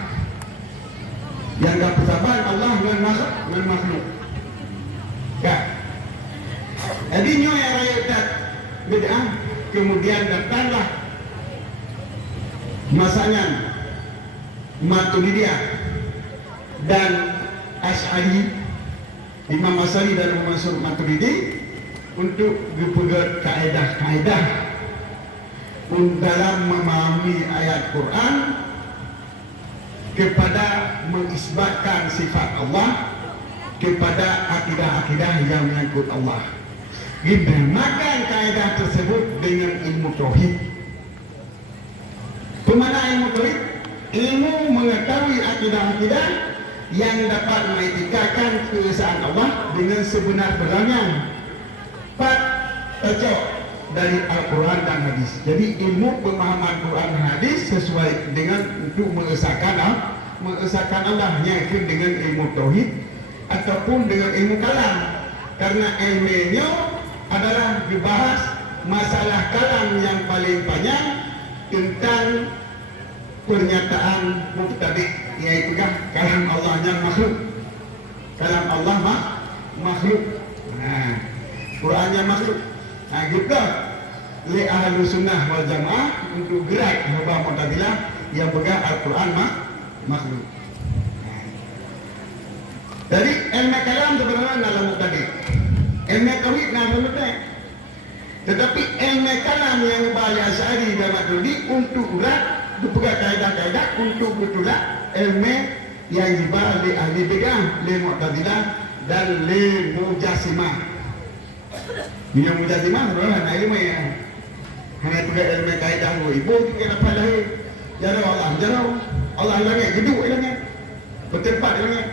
yang tak persamaan Allah dengan makhluk. Tak. Jadi nyoy yang raya tak beda. Kemudian datanglah masanya Maturidiyah dan Asy'ari, Imam Asy'ari dan Imam Maturidi untuk berpegang kaedah-kaedah dalam memahami ayat Quran kepada mengisbatkan sifat Allah kepada akidah-akidah yang menyangkut Allah. Dinamakan kaedah tersebut dengan ilmu tauhid. Kemana ilmu tauhid? Ilmu mengetahui akidah-akidah yang dapat mengitikakan keesaan Allah dengan sebenar-benarnya. Cocok dari Al-Quran dan Hadis. Jadi ilmu pemahaman Quran dan hadis sesuai dengan untuk mengesahkan Allah yakin dengan ilmu tauhid ataupun dengan ilmu kalam, karena ilmunya adalah dibahas masalah kalam yang paling banyak tentang pernyataan mubtadi, yaitu kalam Allah yang makhluk, kalam Allah makhluk, Qurannya makhluk. Kita li ahlu sunnah wal jamaah untuk gerak hamba Mu'tazilah yang pegang Al-Quran makhluk. Jadi ilmu kalam sebenarnya dalam mubtadi, ilmu tauhid dalam mubtadi. Tetapi ilmu kalam yang balik Asy'ari dan Maturidi untuk gerak dipegang kaedah-kaedah untuk betulak ilmu yang dibalik ahli pegang li Mu'tazilah dan li Mujassimah. Yang Mujassimah sebenarnya ilmu yang hanya juga ilmu kaedah ibu juga dapat lahir jara Allah ilangnya geduk ilangnya bertempat ilangnya.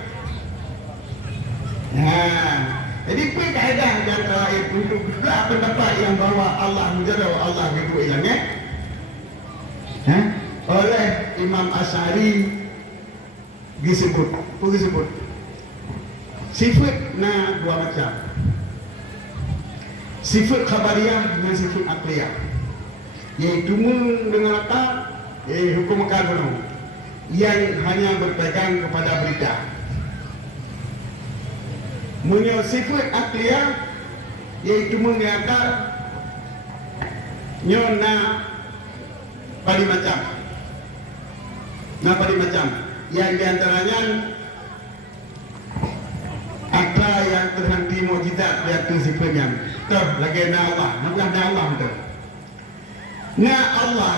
Jadi kaedah yang terakhir untuk juga pendapat yang bahawa Allah menjara Allah geduk ilangnya oleh Imam Asy'ari disebut sifat dua macam, sifat khabariyah dan sifat akliyah, yaitu dengan hukum kanun yang hanya berpegang kepada berita. Sifat akliyah yaitu mengatakan nyona pada macam, yang diantaranya apa yang terhenti mukjizat yaitu sifatnya. Tuh lagi Allah tu. Allah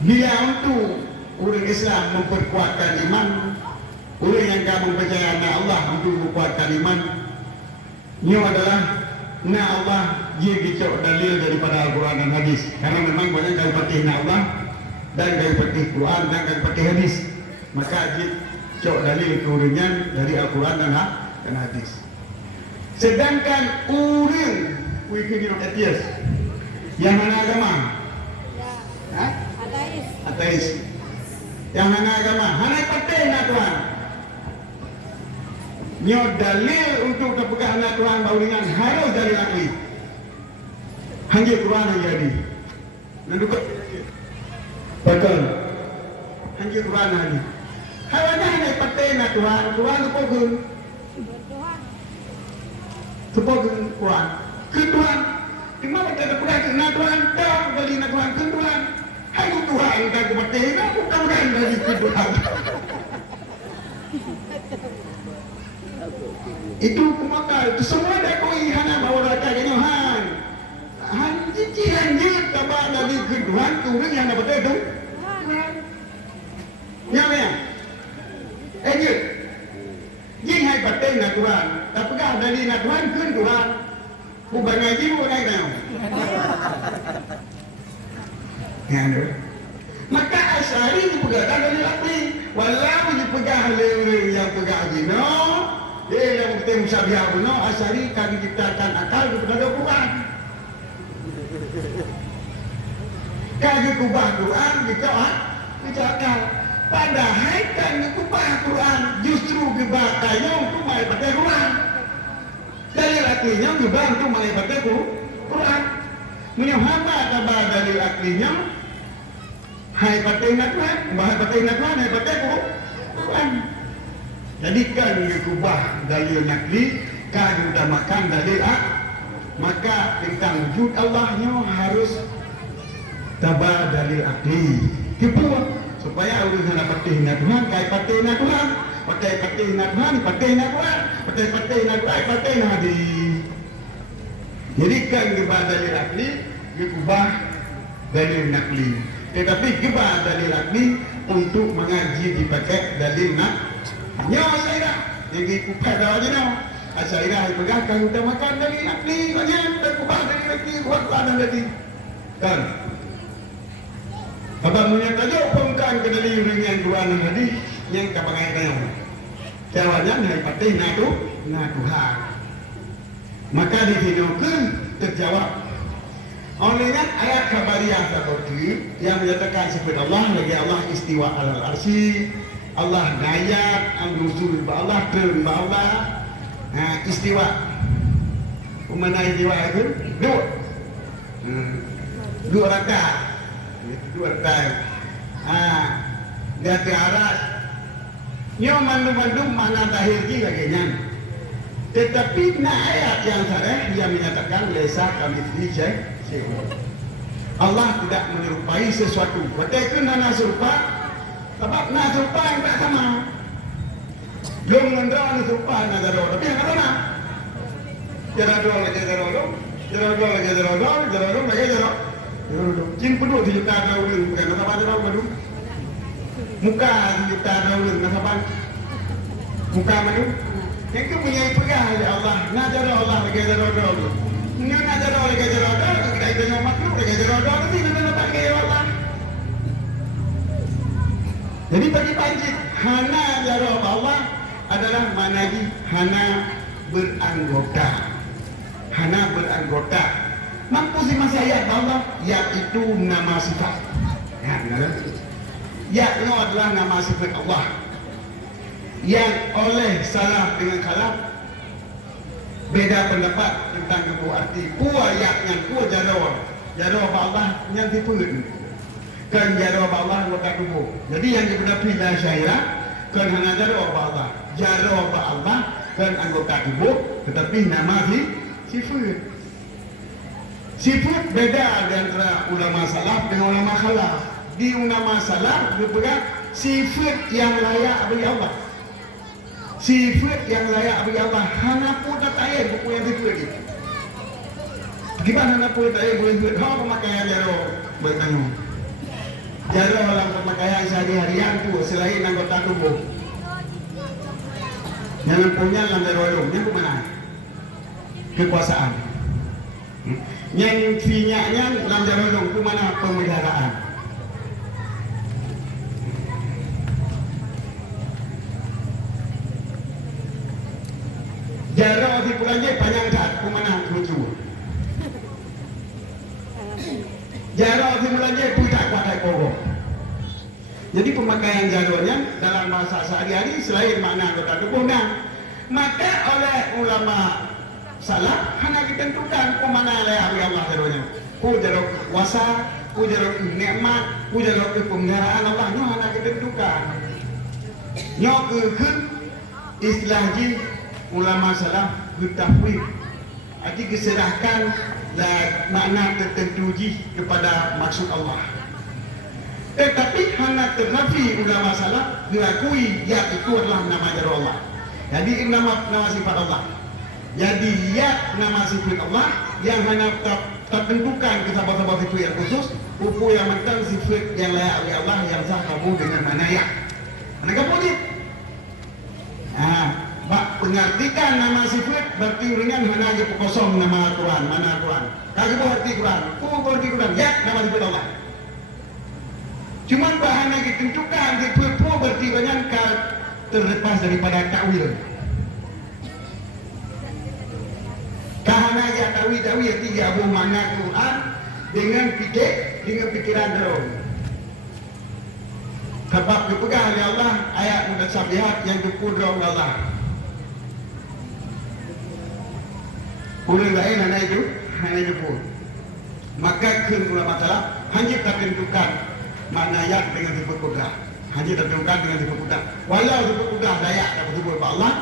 bila untuk orang Islam memperkuatkan iman, orang yang kamu percaya Allah untuk memperkuatkan iman, ini adalah Allah dia dicok dalil daripada Al-Quran dan hadis. Karena memang banyak kali patih Allah dan kali patih Quran dan kali patih hadis, maka dia cok dalil keurian dari Al-Quran dan hadis. Sedangkan orang wikipedia atheist yang mana agama? Ateis. Yang mana agama? Hanya patih nak Tuhan. Nyo dalil untuk terpegang nak Tuhan baulingan harus dalil akli. Hanya Quran yang jadi. Nanduk. Betul. Hanya Quran hanya. Hanya patih nak Tuhan. Quran tu pokok. Sebagai Quran, Tuhan, di mana kita pegang nak Tuhan, tahu dari nak Tuhan ke Tuhan, hai Tuhan kita kepada nak bukan dari Tuhan. Itu kumaka, itu semua dah kau ihana bawa rakyat kenyohan, hanji tambah dari Tuhan, Tuhan yang dapat itu, Tuhan, ya,ยิ่งให้ปัจเจกนักTuhan, tapi kalau dari nak Tuhan ke Tuhan, bukan ngaji bukan ngaji. Ya, maka Asy'ari dipegang dari akli, walau dipegang oleh yang pegang jino, dia yang bertemu sabiah puno, Asy'ari kan diciptakan akal kepada Quran. Kalau kubah Quran kita akal. Padahal kan kubah Quran justru dibakainya untuk melibatkan Quran. Dalil aklinya juga untuk melibatkan Quran. Menyuhama tabah dalil aklinya hai patena Quran, bahas patena Quran, hai patena Quran. Jadi kan kubah dalil nakli, kan utamakan dalil maka tentang wujud Allahnya harus tabah dalil akli. Kedua, supaya orang yang dapat patih Tuhan, kaya patih Tuhan, pakai patih Tuhan, patih Quran, patih Quran, patih hadis. Jadi kan gebah dalil akli, gebah dalil nakli. Tetapi gebah dalil akli untuk mengaji dipakai dalil nakli. Asy'ariyah, yang kupah dah aja no. Asy'ariyah pegang utamakan dalil akli, banyak kubah dalil akli, kuat dan dalil. Kan? Abang punya tajuk pengkan ke dalil ringan Quran dan hadis yang kapangai tayo. Jawabnya dari patih Tuhan. Maka di sini terjawab Olehnya ayat khabariyah tadi yang menyatakan sifat Allah lagi Allah istiwa alal arsy, Allah nayat, al-nuzul ba Allah, turun ba Allah. Nah, istiwa. Mana istiwa itu? Dua. Dua rakaat. Dua rakaat. Di atas aras. Nyo mandu-mandu mana tahir juga kayaknya. Tetapi ayat yang sareh yang menyatakan lesa kami dijai. Allah tidak menyerupai sesuatu. Betul nana serupa, sebab nana serupa yang tak sama. Belum mengenal serupa nana jaro, tapi yang sama. Jaro lagi jaro, jaro lagi jaro, jaro lagi jaro. Jin penuh di juta daun, bukan apa jaro baru. Muka di juta daun, apa? Muka baru. Yang tu punya pegang ya Allah. Nana jaro Allah lagi jaro. Nyo nak jaro lagi jaro, kita itu nyo makhluk lagi jaro, nanti nak pakai Allah. Jadi bagi panjit, hana jaro Allah adalah manaji hana beranggota. Hana beranggota. Mampu si masih ayat Allah, yaitu nama sifat. Ya, benar. Yakno adalah nama sifat Allah. Yang oleh salah dengan kalam beda pendapat tentang kebu arti kuah yaknya kuah jarawa Allah yang dipulun kan jarawa Allah wata kubu. Jadi yang dibedapi dah syairah kan hanya jarawa Allah kan anggota kubu, tetapi nama sifat beda di antara ulama salaf dengan ulama khalaf. Di ulama salaf berpegang sifat yang layak bagi Allah. Sifat yang layak bagi Allah. Hana pun tak ayat buku yang itu lagi. Gimana hana pun tak ayat buku yang itu? How pemakaian jaro bertanya. Jaro dalam pemakaian sehari-harian tu selain anggota tubuh. Yang punya dalam jaro yang ke mana? Kekuasaan. Yang finyanya dalam jaro ke mana? Pemeliharaan. Jaro di Pulanjai panjang kat kemana lucu. Jaro di Pulanjai puncak pakai pokok. Jadi pemakaian jaronya dalam bahasa sehari-hari selain makna anggota tubuhnya, maka oleh ulama salaf hanya ditentukan kemana layak Allah jaronya. Ku jaro kuasa, ku jaro nikmat, ku jaro pemeliharaan Allah, nyo hanya ditentukan. Nyo keun istilah ji ulama salaf bertahwid, arti diserahkan makna tertentu kepada maksud Allah. Tetapi hanya ternafi ulama salaf diakui ya itu adalah nama jaro Allah. Jadi nama sifat Allah. Jadi ya nama sifat Allah yang hanya tertentukan ke sahabat-sahabat itu yang khusus, buku yang tentang sifat yang layak bagi Allah yang sah kamu dengan mana ya. Mana kamu ni? Pengartikan nama sifat berarti ringan hanya aja kosong nama Quran, mana Quran. Kagak berarti Quran, berarti Quran, ya nama sifat Allah. Cuman bahan yang ditentukan sifat berarti banyak terlepas daripada takwil. Kahana aja takwil tiga abu makna Quran dengan pikiran drone. Sebab dipegang oleh Allah ayat mutasabihat yang dipudra oleh Allah. Ulun lain hanya itu pun. Maka kun ulama salaf hanya tertentukan makna ayat dengan sifat kudrah. Hanya tertentukan dengan sifat kudrah. Walau sifat kudrah layak dapat disebut Allah,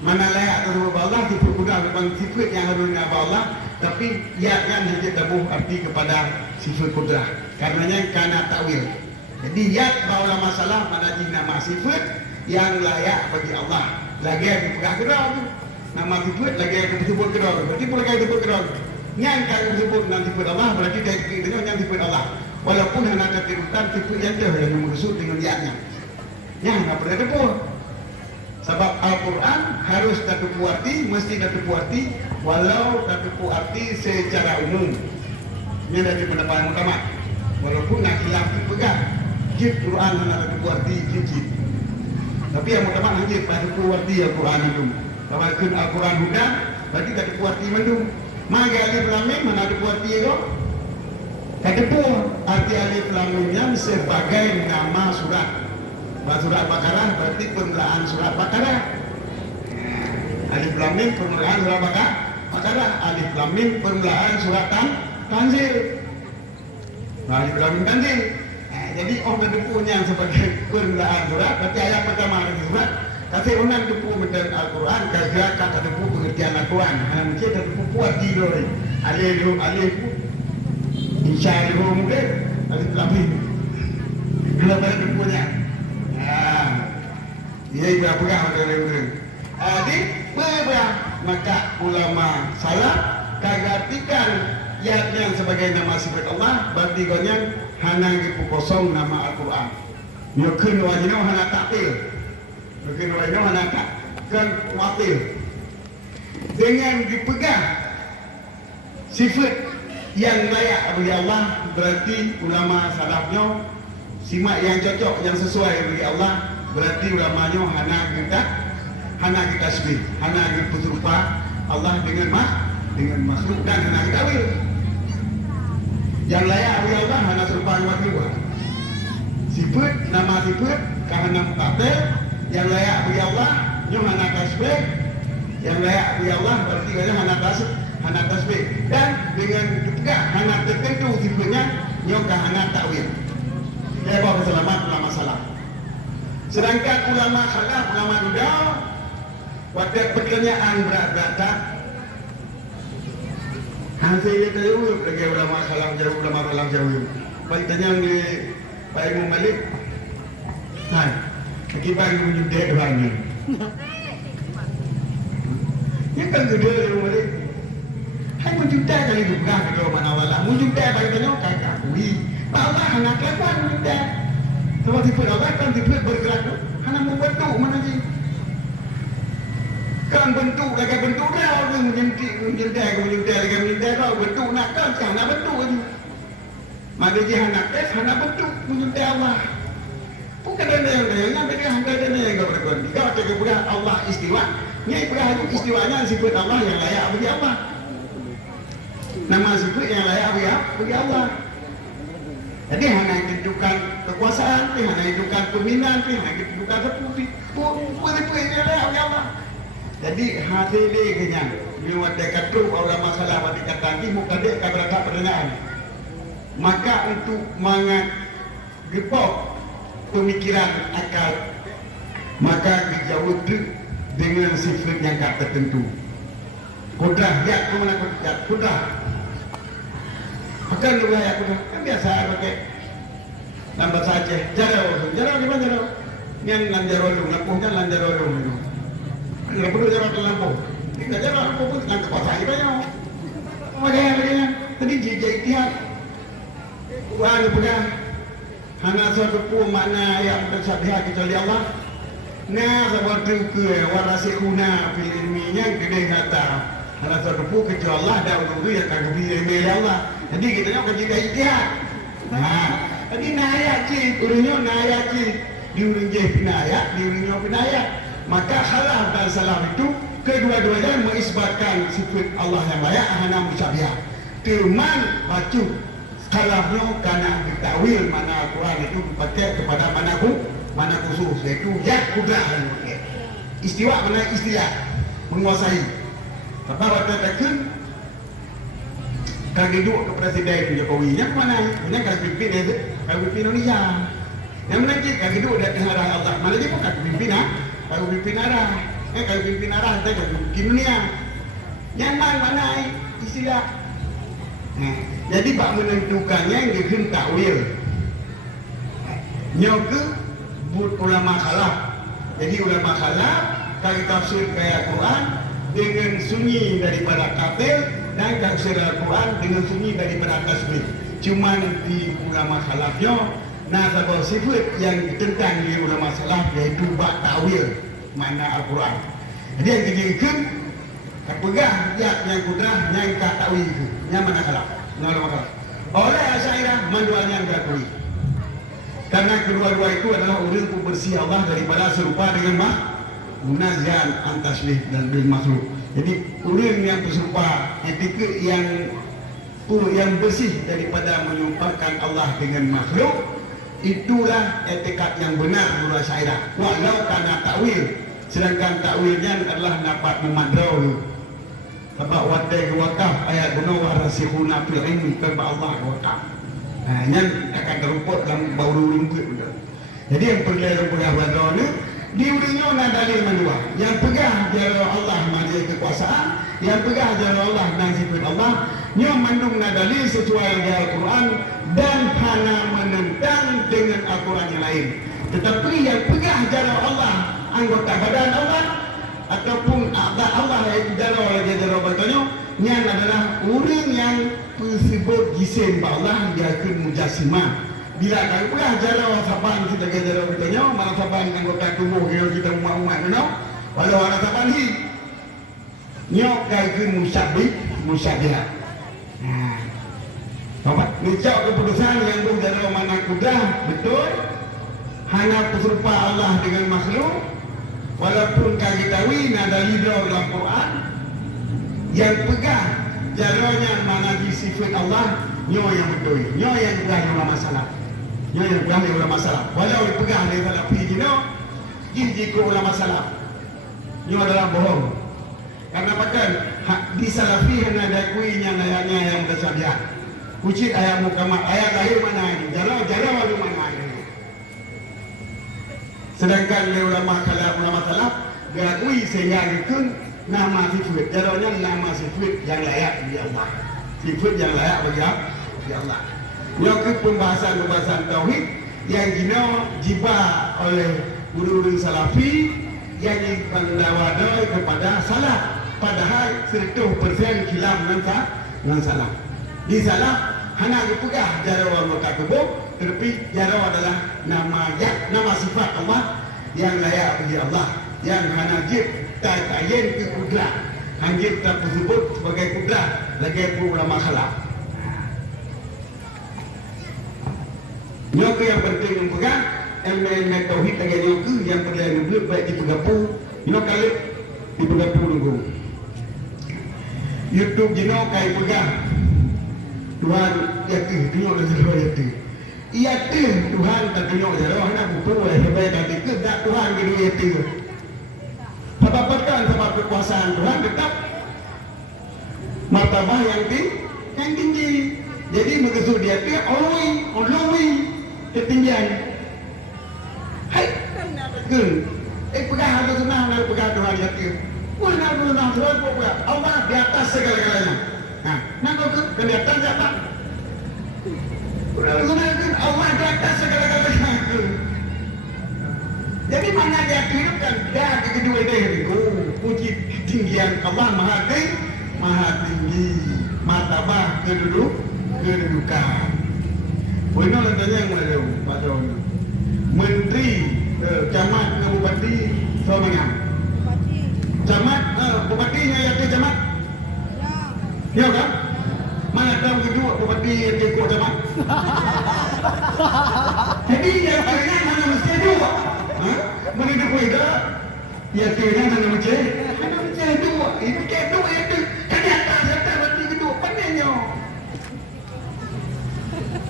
mana layak disebut Allah, sifat kudrah bukan sifat yang harus dengan Allah, tapi ayatnya hanya tabuh arti kepada sifat kudrah. Karenanya karena takwil. Jadi ayat ulama salaf pada nama sifat yang layak bagi Allah. Lagi yang dipegang kudrah tu. Nama sifat lagi yang disebut kedor. Berarti pula yang disebut kedor. Yang kalau disebut nama sifat Allah berarti dia itu yang sifat Allah. Walaupun hanya tertirutan sifat yang dia yang maksud dengan dianya. Yang tidak boleh tepur. Sebab Al-Quran harus tertupu arti, mesti tertupu arti, walau tertupu arti secara umum. Ini dari pendapat utama. Walaupun nak khilaf dipegang, jid Quran hanya tertupu arti jid. Tapi yang utama hanya tertupu arti Al-Quran itu. Kalau Al-Quran hudan, berarti tertupu arti mendung. Maka alif lam mim mana ada arti itu? Kata pun arti alif lam mimnya sebagai nama surat. Surat Baqarah berarti permulaan surat Baqarah. Alif lam mim permulaan surat Baqarah. Alif lam mim permulaan surat Tanzil. Alif lam mim Tanzil. Jadi orang punya sebagai permulaan surat. Berarti ayat pertama dari surat. Kasi orang depu mendan Al-Quran. Kira-kira kata depu pengertian Al-Quran. Mungkin ada depu puas tidur. Alif InsyaAllah mungkin alif lam mim. Kalau pada depunya. Ia berapa orang. Jadi berapa maka ulama salaf kagartikan yang sebagai nama sifat Allah berarti gonya hana gitu kosong nama Al-Quran. Nyokun wajino hana taktil. Nyokun wajino hana taktil. Dengan dipegang sifat yang layak bagi Allah berarti ulama salafnya simak yang cocok yang sesuai bagi Allah berarti ulamanya hana kita tasbih, hana kita serupa Allah dengan makhluk dan hana kita wil. Yang layak bagi Allah hana serupa dengan makhluk. Sifat nama sifat kahana mutatil yang layak bagi Allah nyo hana tasbih. Yang layak bagi Allah berarti hana tasbih dan dengan juga hana tertentu sifatnya nyo kahana takwil. Dia bawa keselamat ulama salaf. Sedangkan ulama khalaf, ulama duda, pada pertanyaan berat-berat, hasilnya jauh lagi ulama khalaf jauh. Pertanyaan di Pak Imam Malik, hai, akibat menjadi Tuhan ini. Ini kan gede Imam Malik. Hai menjuta kali buka kedua mana wala, menjuta kali tanya kakak kui. Allah anak lepas menjuta. Sebab tipe Allah kan tipe bergerak, hanya membentuk mana sih? Kan bentuk, lagi bentuk dia orang menjadi kau bentuk nak kan, nak bentuk aja. Maka dia hanya bentuk menjadi Allah. Bukan yang beda hangga yang kau berkon. Kau cakap bukan Allah istiwa, ni bukan istiwanya sifat Allah yang layak bagi Allah. Nama sifat yang layak bagi Allah. Jadi hanya tunjukkan kekuasaan, hanya tunjukkan pembinaan, hanya tunjukkan seputi, putih-putih oleh Allah. Jadi hati dia kenyang. Bila dekat tu orang masalah pada kata ni muka dia keberatan pertanyaan. Maka untuk menggepok pemikiran akal, maka dijawab dengan sifat yang tak tertentu. Kudrah, ya kemana kudrah? Akan juga ya kudrah. Biasa pakai lambat saja. Jarau di mana jarau? Yang lanjarau dulu, lampunya lanjarau dulu. Nggak perlu jarau ke lampu. Kita jarau lampu pun dengan kekuasaan aja banyak. Makanya. Tadi jejak ikhtiar. Wah, punya hana suatu pun makna yang bersabiha kecuali Allah. Nah, seperti ke warasiuna fil ilminya gede kata. Hana suatu pun kecuali Allah dan untuk yang kagum ilmi Allah. Jadi kita nak kerja ikhtiar. Jadi naya cik, urunya naya cik, diuring je pinaya, diuringnya pinaya. Maka khalaf dan salam itu kedua-duanya mengisbatkan sifat Allah yang layak hana musyabiah. Firman baca khalafnya karena ditakwil mana Al-Quran itu dipakai kepada mana khusus yaitu ya kudrah. Istiwa mana istilah menguasai. Sebab waktu takkan kaki duduk ke Presiden Jokowi yang mana? Punya kaki pimpin itu, kaki pimpin Indonesia. Yang mana je kaki duduk dari arah Allah. Mana je pun kaki pimpin kaki pimpin arah. Kaki pimpin arah kita kaki pimpin dunia. Yang mana istilah. Jadi bak menentukannya yang dikin takwil. Nyoke buat ulama khalaf. Jadi ulama khalaf kaki tafsir kayak Quran dengan sunyi daripada kafir. Dan tafsir Al-Quran dengan sunyi daripada tasbih. Cuman di ulama salafnya nasabah sifat yang ditentang di ulama salaf yaitu bak ta'wil makna Al-Quran. Jadi yang kejadikan tak pegang yang kudrah yang tak ta'wil itu. Yang mana salaf? Yang ulama salaf. Oleh Asy'ariyah menduanya yang diakui. Karena kedua-dua itu adalah urang bersih Allah daripada serupa dengan munazzah antasbih dan bil makhluk. Jadi orang yang bersumpah etika yang bersih daripada menyumpahkan Allah dengan makhluk, itulah etikat yang benar menurut saya. Walau karena takwil, sedangkan takwilnya adalah dapat memadrau. Sebab wadai wakaf ayat guna warasihuna fil ilmi kerba Allah wakaf. Nah, yang akan teruput dalam bau rumput. Jadi yang perlu berapa ni diurinya nak dalil menua. Yang pegang jara Allah majlis kekuasaan, yang pegang jara Allah dan sifat Allah, nyo mandung nak dalil sesuai dengan Al-Quran dan hana menentang dengan Al-Quran yang lain. Tetapi yang pegang jara Allah, anggota badan Allah ataupun Allah yang jara lagi jara badannya, yang adalah orang yang tersebut jisim Allah yakun mujassimah. Bila kau pernah jara saban kita jara bertanya, mana saban anggota tubuh kita umat-umat no, walau ada saban ni, nyok kau musyabih. Nah, bapak, ngecap keputusan yang berjara mana kuda betul, hanya serupa Allah dengan makhluk, walaupun kau ketahui nada lidah dalam Quran, yang pegang jaranya mana di sifat Allah, nyok yang betul, nyok yang bukan masalah. Yang bukan ulama salaf. Walau dipegang dari salaf hijino, jika ulama salaf, ini adalah bohong. Karena bahkan di salafi hanya ada kuinya layaknya yang bersabiat. Ucit ayat mukamat, ayat lahir mana ini? Jara walu mana ini? Sedangkan ulama salaf gakui sehingga itu nama sifat. Jaranya nama sifat yang layak bagi Allah. Sifat yang layak bagi Allah. Yang ke pembahasan tauhid yang jiba oleh guru-guru salafi yang dipandawadai kepada salaf, padahal 100% khilaf dengan salaf. Di salaf hanya dipegang jara wal mutakabur, tetapi jara adalah nama sifat Allah yang layak bagi Allah, yang hanya tayin ke kudrat, hanya tersebut sebagai kudrat lagi ulama khalaf. Nyoke yang penting mempegang ilmu tauhid dengan nyoke yang perlu duduk baik di pegapu, kali di pegapu dulu. YouTube jino kai pegang Tuhan yaitu tengok dah jero yaitu. Ia tu Tuhan tak tengok jero nak buku hebat tadi ke tak Tuhan gitu yaitu. Sebabkan sebab kekuasaan Tuhan tetap martabah yang tinggi. Jadi begitu dia tu oloi ketinggian. Hai, pegang harus senang nak pegang Tuhan yaitu. Mana senang terus pegang Allah di atas segala-galanya. Nah, nak ke di atas apa? Allah di atas segala-galanya. Jadi mana dia hidupkan dia kedua dia itu. Puji ketinggian Allah maha tinggi, martabah kedudukan. Bueno tanya yang mana pada Menteri Camat Bupati Samangan. Camat Bupatinya yang camat. Ya kan? Mana tahu kedua Bupati yang kau camat. Jadi yang paling mana mesti dua. Mana dia punya ya kena mana mesti dua. Ini kedua itu kan di atas berarti kedua panennya.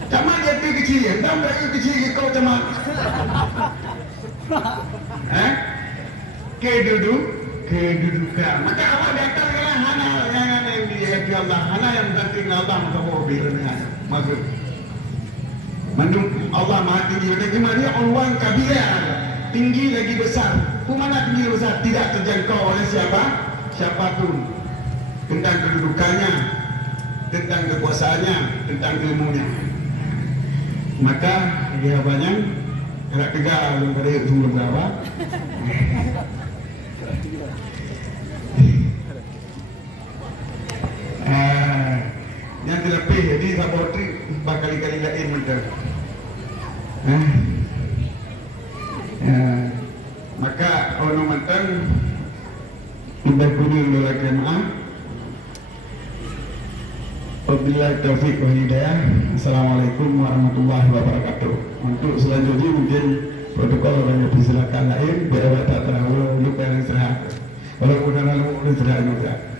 Camat yang kecil, dan mereka kecil kau camat. Kedudukan. Maka Allah datang ke hana yang dihati Allah, hana yang penting Allah mengkabur dengan maksud. Mandung Allah maha tinggi. Bagaimana dia orang kabira tinggi lagi besar. Mana tinggi besar tidak terjangkau oleh siapapun. Tentang kedudukannya, tentang kekuasaannya, tentang ilmunya. Maka dia banyak gerak tegak daripada itu berapa. Yang terlebih jadi sabotri berkali-kali lain macam. Maka orang mantan tidak punya lelaki maaf. Wabillahi taufiq wal hidayah. Assalamualaikum warahmatullahi wabarakatuh. Untuk selanjutnya mungkin protokol dan persilakan lain biar tak terlalu lupa yang istirahat. Walaupun dalam udah tidak juga.